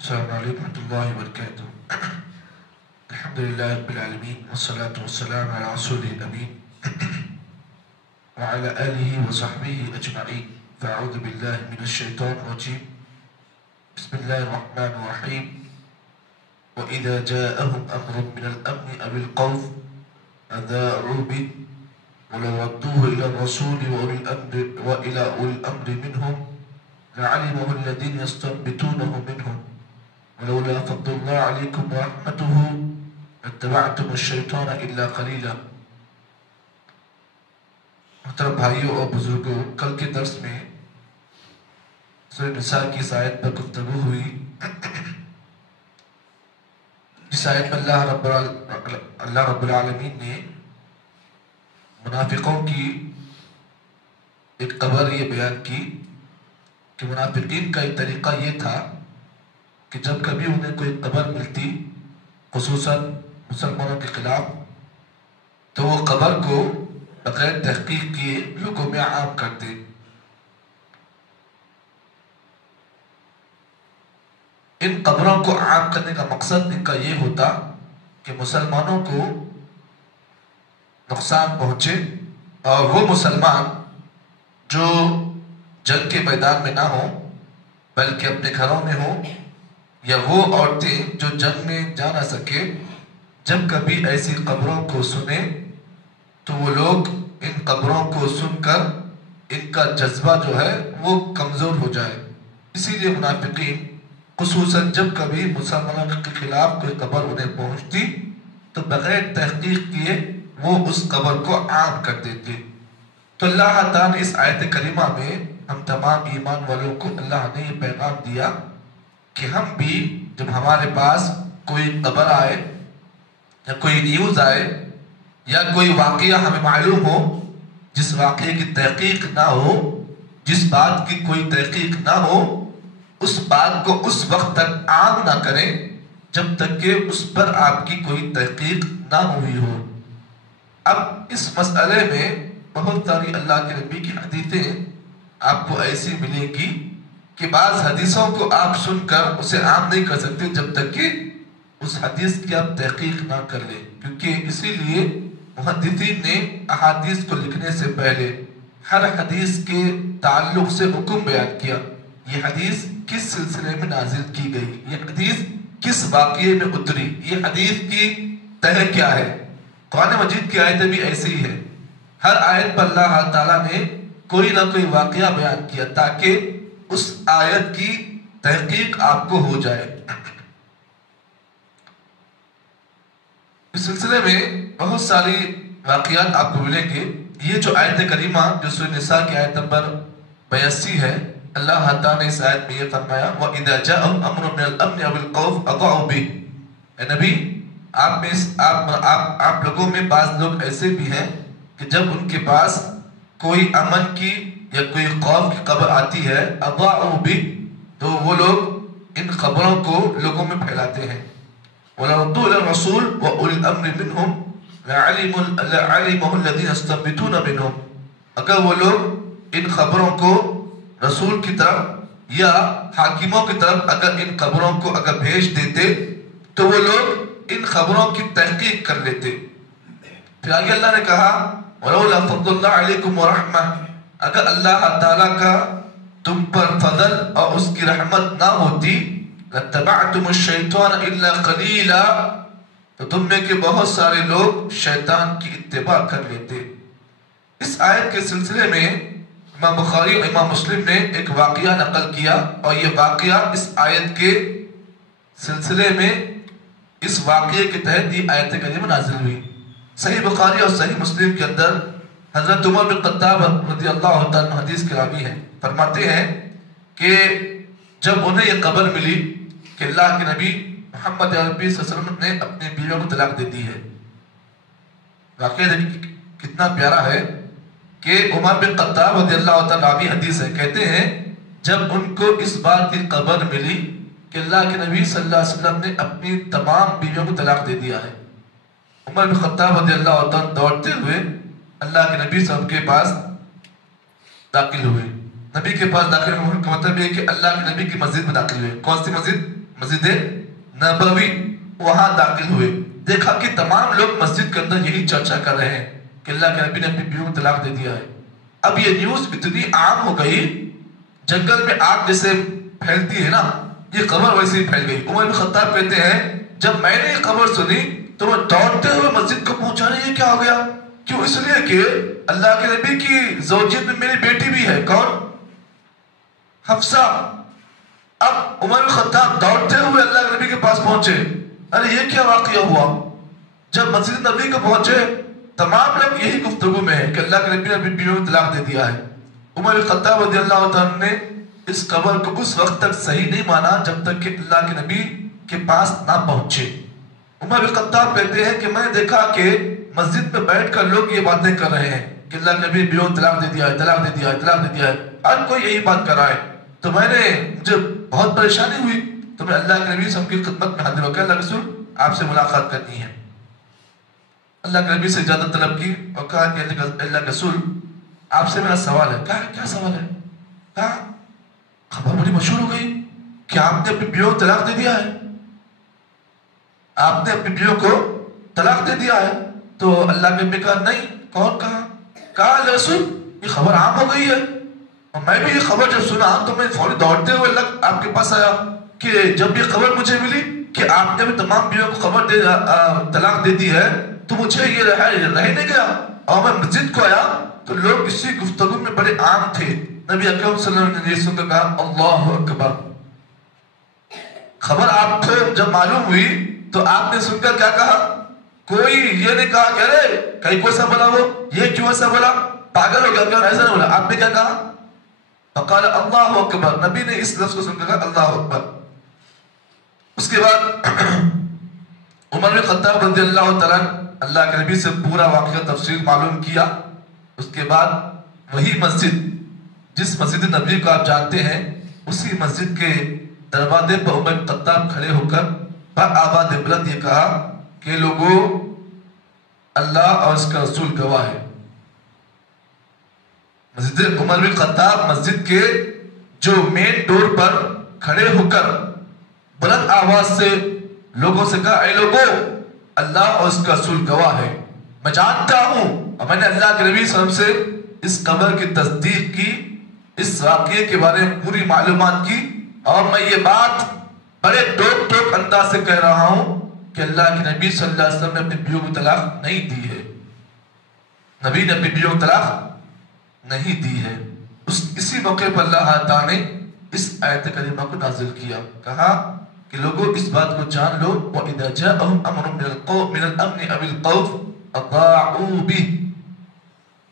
السلام عليكم ورحمة الله وبركاته. الحمد لله رب العالمين والصلاة والسلام على رسوله الأمين وعلى آله وصحبه أجمعين. فأعوذ بالله من الشيطان الرجيم. بسم الله الرحمن الرحيم. وإذا جاءهم أمر من الأمن أو الخوف أذاعوا به ولو ردوه إلى الرسول وإلى أولي الأمر منهم لعلمه الذين يستنبطونه منهم ولولا فضل الله عليكم ورحمته لاتبعتم الشیطان الا قلیلا. محترم بھائیوں اور بزرگوں، کل کے درس میں سورہ نساء کی اس آیت پر گفتگو ہوئی. اس آیت میں اللہ رب العالمین نے منافقوں کی ایک خبر یہ بیان کی کہ منافقین کا ایک طریقہ یہ تھا کہ جب کبھی انہیں کوئی خبر ملتی خصوصاً مسلمانوں کے خلاف تو وہ خبر کو بغیر تحقیق کیے لوگوں میں عام کرتے. ان خبروں کو عام کرنے کا مقصد ان کا یہ ہوتا کہ مسلمانوں کو نقصان پہنچے اور وہ مسلمان جو جنگ کے میدان میں نہ ہوں بلکہ اپنے گھروں میں ہوں، یا وہ عورتیں جو جنگ میں جا نہ سکے، جب کبھی ایسی خبروں کو سنیں تو وہ لوگ ان خبروں کو سن کر ان کا جذبہ جو ہے وہ کمزور ہو جائے. اسی لیے منافقین خصوصاً جب کبھی مسلمانوں کے خلاف کوئی خبر انہیں پہنچتی تو بغیر تحقیق کیے وہ اس خبر کو عام کر دیتے. تو اللہ تعالیٰ نے اس آیت کریمہ میں ہم تمام ایمان والوں کو اللہ نے یہ پیغام دیا کہ ہم بھی جب ہمارے پاس کوئی خبر آئے یا کوئی نیوز آئے یا کوئی واقعہ ہمیں معلوم ہو جس واقعے کی تحقیق نہ ہو، جس بات کی کوئی تحقیق نہ ہو، اس بات کو اس وقت تک عام نہ کریں جب تک کہ اس پر آپ کی کوئی تحقیق نہ ہوئی ہو. اب اس مسئلے میں بہت ساری اللہ کے نبی کی حدیثیں آپ کو ایسی ملے گی کہ بعض حدیثوں کو آپ سن کر اسے عام نہیں کر سکتے جب تک کہ اس حدیث کی آپ تحقیق نہ کر لیں. کیونکہ اسی لیے محدثین نے احادیث کو لکھنے سے پہلے ہر حدیث کے تعلق سے حکم بیان کیا. یہ حدیث کس سلسلے میں نازل کی گئی، یہ حدیث کس واقعے میں اتری، یہ حدیث کی تہ کیا ہے. قرآن مجید کی آیتیں بھی ایسی ہی ہے. ہر آیت پر اللہ تعالیٰ نے کوئی نہ کوئی واقعہ بیان کیا تاکہ اس آیت کی تحقیق آپ کو ہو جائے. اس سلسلے میں بہت ساری واقعات آپ کو ملیں گے. یہ جو آیت کریمہ جو سورہ نساء کی آیت نمبر 82 ہے، اللہ تعالیٰ نے اس آیت میں یہ فرمایا وَإِذَا جَاءَهُمْ أَمْرٌ مِّنَ الْأَمْنِ أَوِ الْخَوْفِ أَضَاعُوا بِهِ. اے نبی، آپ لوگوں میں بعض لوگ ایسے بھی ہیں کہ جب ان کے پاس کوئی امن کی یا کوئی خوف کی خبر آتی ہے اضاعوا به، تو وہ لوگ ان خبروں کو لوگوں میں پھیلاتے ہیں. وَلَرَدُّوا إِلَى الرَّسُولِ وَأُولِي الْأَمْرِ مِنْهُمْ لَعَلِمَهُ الَّذِينَ يَسْتَنبِطُونَ مِنْهُمْ. اگر وہ لوگ ان خبروں کو رسول کی طرف یا حاکموں کی طرف اگر ان خبروں کو اگر بھیج دیتے تو وہ لوگ ان خبروں کی تحقیق کر لیتے. پھر آگے اللہ نے کہا وَلَوْلَا فَضْلُ اللَّهِ عَلَيْكُمْ وَرَحْمَةُ، اگر اللہ تعالیٰ کا تم پر فضل اور اس کی رحمت نہ ہوتی لَاتَّبَعْتُمُ الشَّيْطَانَ إِلَّا قَلِيلًا، تو تم میں کے بہت سارے لوگ شیطان کی اتباع کر لیتے. اس آیت کے سلسلے میں امام بخاری اور امام مسلم نے ایک واقعہ نقل کیا اور یہ واقعہ اس آیت کے سلسلے میں اس واقعے کے تحت یہ آیت کریمہ نازل ہوئی. صحیح بخاری اور صحیح مسلم کے اندر حضرت عمر بن خطاب رضی اللہ تعالیٰ عنہ حدیث کے راوی ہیں، فرماتے ہیں کہ جب انہیں یہ خبر ملی کہ اللہ کے نبی محمد عربی صلی اللہ علیہ وسلم نے اپنی بیویوں کو طلاق دے دی ہے. واقعہ کتنا پیارا ہے کہ عمر بن خطاب رضی اللہ تعالیٰ راوی حدیث ہے، کہتے ہیں جب ان کو اس بات کی خبر ملی کہ اللہ کے نبی صلی اللہ علیہ وسلم نے اپنی تمام بیویوں کو طلاق دے دیا ہے، عمر بن خطاب رضی اللہ تعالیٰ دوڑتے ہوئے اللہ کے نبی صاحب کے پاس داخل ہوئے. نبی کے پاس داخل ہونے کا مطلب یہ کہ اللہ کے نبی کی مسجد میں داخل ہوئے. کون سی مسجد؟ مسجد نبوی، وہاں داخل ہوئے، دیکھا کہ تمام لوگ مسجد کے اندر یہی چرچا کر رہے ہیں کہ اللہ کے نبی نے اپنی بیوی کو طلاق دے دیا ہے۔ اب یہ نیوز اتنی عام ہو گئی، جنگل میں آگ جیسے پھیلتی ہے نا، یہ خبر ویسے ہی پھیل گئی۔ عمر بن خطاب کہتے ہیں جب میں نے یہ خبر سنی تو وہ دوڑتے ہوئے مسجد کو پہنچا رہے ہیں، کیا ہو گیا؟ کیوں؟ اس لیے کہ اللہ کے نبی کی زوجیت میں میری بیٹی بھی ہے، کون؟ حفصہ۔ اب عمر بن خطاب دوڑتے ہوئے اللہ کے نبی کے پاس پہنچے، ارے یہ کیا واقعہ ہوا؟ جب مسجد نبی کو پہنچے تمام لوگ یہی گفتگو میں ہے کہ اللہ کے نبی نے اپنی بیوی کو طلاق دے دیا ہے۔ عمر بن خطاب رضی اللہ تعالیٰ نے اس خبر کو اس وقت تک صحیح نہیں مانا جب تک کہ اللہ کے نبی کے پاس نہ پہنچے۔ عمر بن خطاب کہتے ہیں کہ میں نے دیکھا کہ مسجد میں بیٹھ کر لوگ یہ باتیں کر رہے ہیں کہ اللہ کے نبی بیوی کو طلاق دے دیا ہے، طلاق دے دیا ہے، طلاق دے دیا ہے، ہر کوئی یہی بات کر رہا ہے۔ تو مجھے بہت پریشانی ہوئی، تو میں اللہ کے نبی کی خدمت میں حاضر ہو گیا، اللہ رسول آپ سے ملاقات کرنی ہے۔ اللہ کے نبی سے اجازت طلب کی اور کہا کہ اللہ کے رسول آپ سے میرا سوال ہے۔ کہا کیا سوال ہے؟ کہا خبر بڑی مشہور ہو گئی کہ آپ نے اپنی بیوی کو طلاق دے دیا ہے، آپ نے اپنی بیوی کو طلاق دے دیا ہے۔ تو اللہ کے نبی کہا نہیں، کون کہا؟ کہا اللہ رسول یہ خبر عام ہو گئی ہے، اور میں بھی یہ خبر جب سنا تو میں فوری دوڑتے ہوئے آپ کے پاس آیا کہ جب یہ خبر مجھے ملی کہ آپ نے بھی تمام بیویوں کو خبر طلاق دے دی ہے تو مجھے یہ رہ نہیں گیا، اور میں مسجد کو آیا تو لوگ اسی گفتگو میں بڑے عام تھے۔ نبی اکرم صلی اللہ علیہ وسلم نے یہ سن کر کہا اللہ اکبر۔ خبر آپ کو جب معلوم ہوئی تو آپ نے سن کر کیا کہا؟ کوئی یہ نہیں کہا کہ ارے کہیں کوئی ایسا بولا، وہ یہ کیوں ایسا بولا، پاگل ہو گیا کیا؟ ایسا نہیں بولا، آپ نے کیا کہا؟ فقال اللہ اکبر، نبی نے اس لفظ کو سن کر کہا اللہ اکبر۔ اس کے بعد عمر بن خطاب رضی اللہ تعالیٰ اللہ کے نبی سے پورا واقعہ تفصیل معلوم کیا۔ اس کے بعد وہی مسجد، جس مسجد نبی کو آپ جانتے ہیں، اسی مسجد کے دروازے پر عمر بن خطاب کھڑے ہو کر بآواز بلند یہ کہا کہ لوگوں اللہ اور اس کا رسول گواہ ہے۔ مسجد عمر بن خطاب مسجد کے جو مین ڈور پر کھڑے ہو کر بلند آواز سے لوگوں سے کہا اے لوگوں اللہ اور اس کا رسول گواہ ہے، میں جانتا ہوں اور میں نے اللہ کے نبی صلی اللہ علیہ وسلم سے اس خبر کی تصدیق کی، اس واقعے کے بارے میں پوری معلومات کی، اور میں یہ بات بڑے ٹوک انداز سے کہہ رہا ہوں کہ اللہ کے نبی صلی اللہ علیہ وسلم نے اپنی بیوی کو طلاق نہیں دی ہے، نبی نے اپنی بیوی کو طلاق نہیں دی ہے۔ اسی موقع پر اللہ تعالیٰ نے اس آیت کریمہ کو نازل کیا، کہا کہ لوگوں اس بات کو جان لو وَإِذَا جَاءَهُمْ أَمْرٌ مِّنَ الْأَمْنِ أَوِ الْخَوْفِ أَضَاعُوا بِهِ۔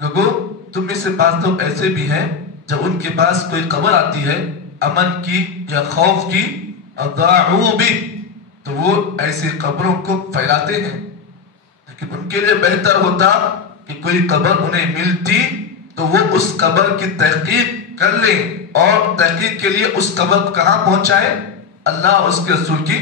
لوگوں تم میں سے بعض لوگ ایسے بھی ہیں جب ان کے پاس کوئی خبر آتی ہے امن کی یا خوف کی، أَضَاعُوا بِهِ، تو وہ ایسی خبروں کو پھیلاتے ہیں۔ لیکن ان کے لیے بہتر ہوتا کہ کوئی خبر انہیں ملتی تو وہ اس خبر کی تحقیق کر لیں، اور تحقیق کے لیے اس خبر کو کہاں پہنچائیں؟ اللہ اور اس کے رسول کی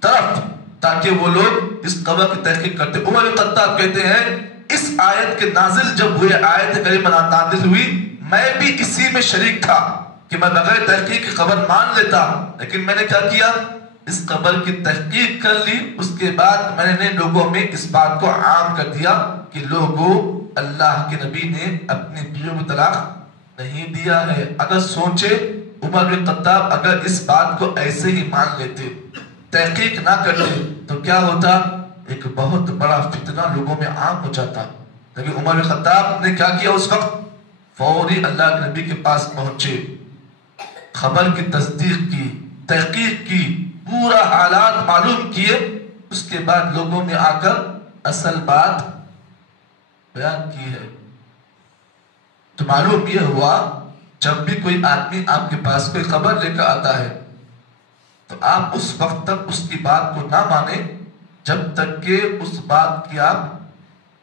طرف، تاکہ وہ لوگ اس خبر کی تحقیق کرتے۔ عمر بن خطاب کہتے ہیں اس آیت کے نازل جب ہوئے، آیت کریمہ نازل ہوئی، میں بھی اسی میں شریک تھا کہ میں بغیر تحقیق کی خبر مان لیتا، لیکن میں نے کیا کیا؟ اس خبر کی تحقیق کر لی۔ اس کے بعد میں نے لوگوں میں اس بات کو عام کر دیا کہ لوگوں اللہ کے نبی نے اپنی بیوی کو طلاق نہیں دیا ہے۔ اگر سوچے عمر بن خطاب اگر اس بات کو ایسے ہی مان لیتے، تحقیق نہ کرتے، تو کیا ہوتا؟ ایک بہت بڑا فتنہ لوگوں میں عام ہو جاتا۔ لیکن عمر بن خطاب نے کیا کیا؟ اس وقت فوری اللہ کے نبی کے پاس پہنچے، خبر کی تصدیق کی، تحقیق کی، پورا حالات معلوم کیے، اس کے بعد لوگوں میں آ کر اصل بات بیان کی ہے۔ تو معلوم یہ ہوا جب بھی کوئی آدمی آپ کے پاس کوئی خبر لے کر آتا ہے تو آپ اس وقت تک اس کی بات کو نہ مانیں جب تک کہ اس بات کی آپ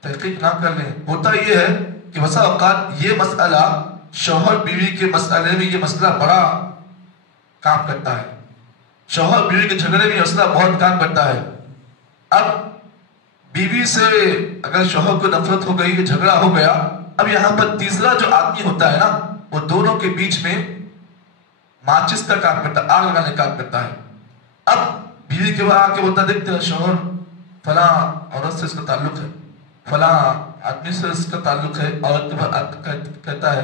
تحقیق نہ کر لیں۔ ہوتا یہ ہے کہ بسا اوقات یہ مسئلہ شوہر بیوی کے مسئلے میں یہ مسئلہ بڑا کام کرتا ہے، شوہر بیوی کے جھگڑے میں یہ مسئلہ بہت کام کرتا ہے۔ اب بیوی سے اگر شوہر کو نفرت ہو گئی، جھگڑا ہو گیا، اب یہاں پر تیسرا جو آدمی ہوتا ہے نا، وہ دونوں کے بیچ میں ماچس کا کام کرتا ہے، آگ لگانے کا کام کرتا ہے۔ اب بیوی کے بعد آ کے بولتا دیکھتے ہیں شوہر فلاں عورت سے اس کا تعلق ہے، فلاں آدمی سے اس کا تعلق ہے، عورت کے بعد کہتا ہے.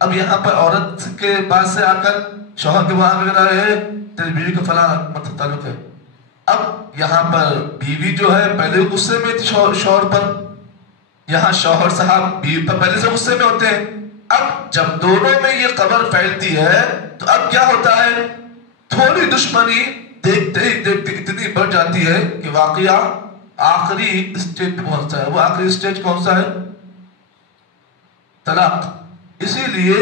اب یہاں پر عورت کے پاس سے آ کر شوہر کے بعد کہہ رہا ہے تیری بیوی کا فلاں مطلب تعلق ہے. اب یہاں پر بیوی جو ہے پہلے غصے میں تھی شوہر پر، یہاں شوہر صاحب بیوی پر پہلے سے غصے میں ہوتے ہیں. اب جب دونوں میں یہ خبر پھیلتی ہے تو اب کیا ہوتا ہے، تھوڑی دشمنی دیکھتے ہی دیکھتے اتنی بڑھ جاتی ہے کہ واقعہ آخری اسٹیج پہنچتا ہے. وہ آخری اسٹیج کون سا ہے؟ طلاق. اسی لیے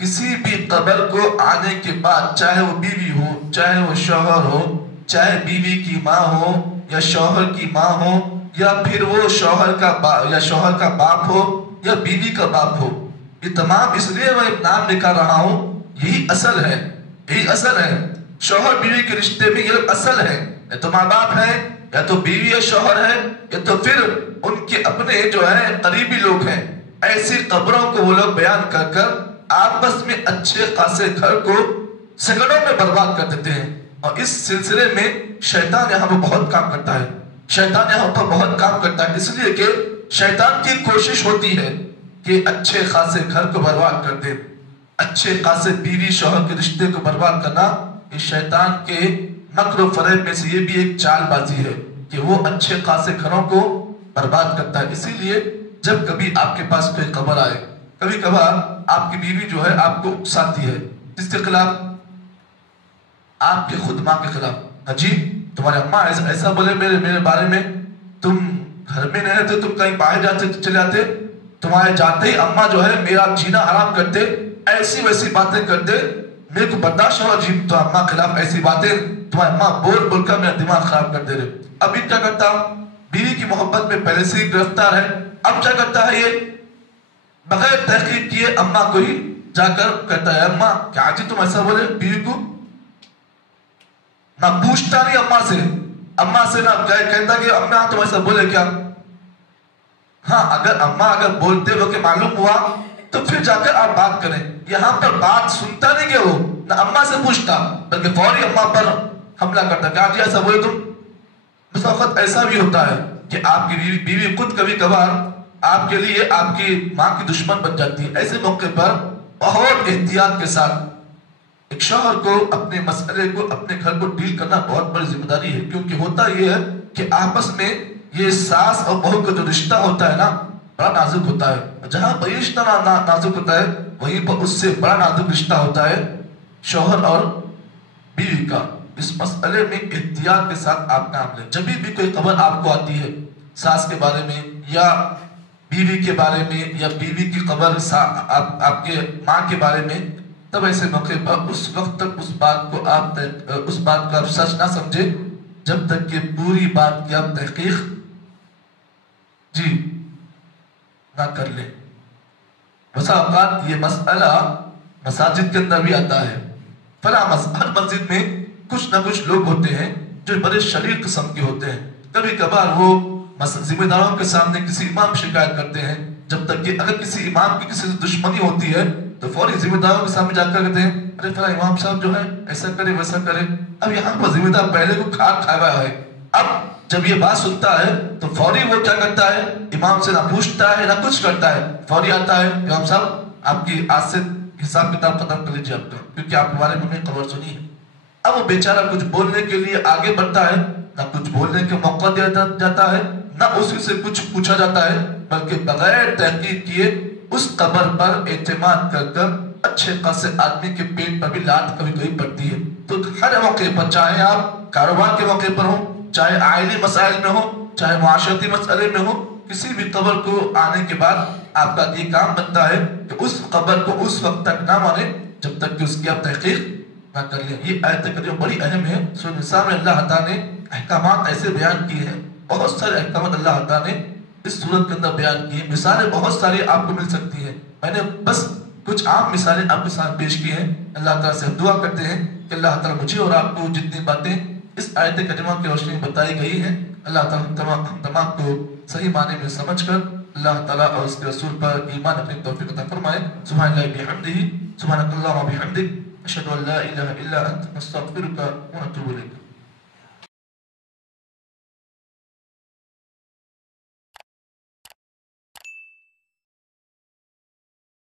کسی بھی قبر کو آنے کے بعد، چاہے وہ بیوی ہو، چاہے وہ شوہر ہو، چاہے بیوی کی ماں ہو یا شوہر کی ماں ہو، یا پھر وہ شوہر کا باپ ہو یا بیوی کا باپ ہو، یہ تمام اس لیے میں نام نکال رہا ہوں، یہی اصل ہے، یہی اصل ہے. شوہر بیوی کے رشتے میں یہ اصل ہے، یا تو ماں باپ ہے، یا تو بیوی یا شوہر ہے، یا تو پھر ان کے اپنے جو ہے قریبی لوگ ہیں. ایسی قبروں کو وہ لوگ بیان کر کر آپس میں اچھے خاصے گھر کو سیکنڈوں میں برباد کر دیتے ہیں. اور اس سلسلے میں شیطان یہاں پر بہت کام کرتا ہے، شیطان یہاں پر بہت کام کرتا ہے، اس لیے کہ شیطان کی کوشش ہوتی ہے کہ اچھے خاصے گھر کو برباد کر دے. اچھے خاصے بیوی شوہر کے رشتے کو برباد کرنا یہ شیطان کے مکر و فریب میں سے یہ بھی ایک چال بازی ہے کہ وہ اچھے خاصے گھروں کو برباد کرتا ہے. اسی لیے جب کبھی آپ کے پاس کوئی خبر آئے، کبھی کبھار آپ کی بیوی جو ہے آپ کو اکساتی ہے، جس کے خلاف؟ آپ کے خود ماں کے خلاف. جی تمہارے اماں ایسا بولے میرے بارے میں، تم گھر میں نہیں رہتے، تم کہیں باہر چلے جاتے، تمہارے جاتے ہی اماں جو ہے میرا جینا حرام کرتے، ایسی ویسی باتیں کرتے، میرے کو برداشت ہوا. جی تو اماں خلاف ایسی باتیں تمہارے اماں بول بول کر میرا دماغ خراب کر دے رہے. ابھی کیا کرتا؟ بیوی کی محبت میں پہلے سے ہی گرفتار ہے. اب کیا کرتا ہے، یہ بغیر تحقیق کیے اماں کو ہی جا کر کہتا ہے اماں کیا جی تم ایسا بولے بیوی کو؟ نہ پوچھتا نہیں اماں سے نہ کہتا کہ اماں تم ایسا بولے کیا. ہاں اگر بولتے ہو کہ معلوم ہوا تو پھر جا کر آپ بات کریں. یہاں پر بات سنتا نہیں کہ وہ نہ اماں سے پوچھتا بلکہ فوری اماں پر حملہ کرتا. کہا جی ایسا بولے تم. اس وقت ایسا بھی ہوتا ہے کہ آپ کی بیوی خود کبھی کبھار آپ کے لیے آپ کی ماں کی دشمن بن جاتی ہے. ایسے موقع پر بہت احتیاط کے ساتھ ایک شوہر کو اپنے مسئلے کو، اپنے گھر کو ڈیل کرنا بہت بڑی ذمہ داری ہے. کیونکہ ہوتا یہ ہے کہ آپس میں یہ ساس اور بہو کا جو رشتہ ہوتا ہے نا بڑا نازک ہوتا ہے. جہاں بڑی رشتہ نازک ہوتا ہے وہیں پر اس سے بڑا نازک رشتہ ہوتا ہے شوہر اور بیوی کا. اس مسئلے میں احتیاط کے ساتھ آپ کام لیں. جب بھی کوئی خبر آپ کو آتی ہے ساس کے بارے میں یا بیوی کے بارے میں، یا بیوی کی خبر آپ کے ماں کے بارے میں، تب ایسے موقع پر اس وقت تک اس بات کو آپ سچ نہ سمجھے جب تک کہ پوری بات کی آپ تحقیق جی نہ کر لیں. بسا اوقات یہ مسئلہ مساجد کے اندر بھی آتا ہے. ہر مسجد میں کچھ نہ کچھ لوگ ہوتے ہیں جو بڑے شریر قسم کے ہوتے ہیں. کبھی کبھار وہ ذمہ داروں کے سامنے کسی امام شکایت کرتے ہیں، جب تک کہ اگر کسی امام کی کسی سے دشمنی ہوتی ہے تو فوری ذمہ داروں کے سامنے جا کر کہتے ہیں ارے فلاں امام صاحب جو ہے ایسا کرے ویسا کرے. اب یہاں پر ذمہ دار پہلے کو کھایا ہوا ہے. اب جب یہ بات سنتا ہے تو فوری وہ کیا کرتا ہے، امام سے نہ پوچھتا ہے نہ کچھ کرتا ہے، فوری آتا ہے امام صاحب آپ کی آج سے حساب کتاب ختم کر لیجیے آپ کا، کیونکہ آپ کے بارے میں خبر سنی ہے. اب وہ بیچارہ کچھ بولنے کے لیے آگے بڑھتا ہے، نہ کچھ بولنے کا موقع دیا جاتا ہے، نہ اسی سے کچھ پوچھا جاتا ہے، بلکہ بغیر تحقیق کیے اس خبر پر اعتماد کر اچھے خاصے آدمی کے پیٹ پر بھی لات کبھی کبھی پڑتی ہے. تو ہر موقع پر، چاہے آپ کاروبار کے موقع پر ہو، چاہے آئلی مسائل میں ہو، چاہے معاشرتی مسئلے میں ہو، کسی بھی خبر کو آنے کے بعد آپ کا یہ کام بنتا ہے کہ اس خبر کو اس وقت تک نہ مانیں جب تک کہ اس کی آپ تحقیق نہ کر لیں. یہ آیت کریمہ بڑی اہم ہے. سورہ نساء میں اللہ تعالیٰ نے احکامات ایسے بیان کیے ہیں، بہت سارے احکامات اللہ تعالیٰ نے اس صورت کے اندر بیان کی ہیں. مثالیں بہت ساری آپ کو مل سکتی ہیں. میں نے بس کچھ عام مثالیں آپ کے ساتھ پیش کی ہیں. اللہ تعالیٰ سے دعا کرتے ہیں کہ اللہ تعالیٰ مجھے اور آپ کو جتنی باتیں اس آیت کریمہ کی روشنی میں بتائی گئی ہیں، اللہ تعالیٰ ہم تمام کو صحیح معنی میں سمجھ کر اللہ تعالیٰ اور اس کے رسول پر ایمان اپنی توفیق عطا فرمائے. سبحان اللہ بحمدہ، سبحانک اللہم وبحمدک، اشہد ان لا الہ الا انت، نستغفرک ونتوب الیک.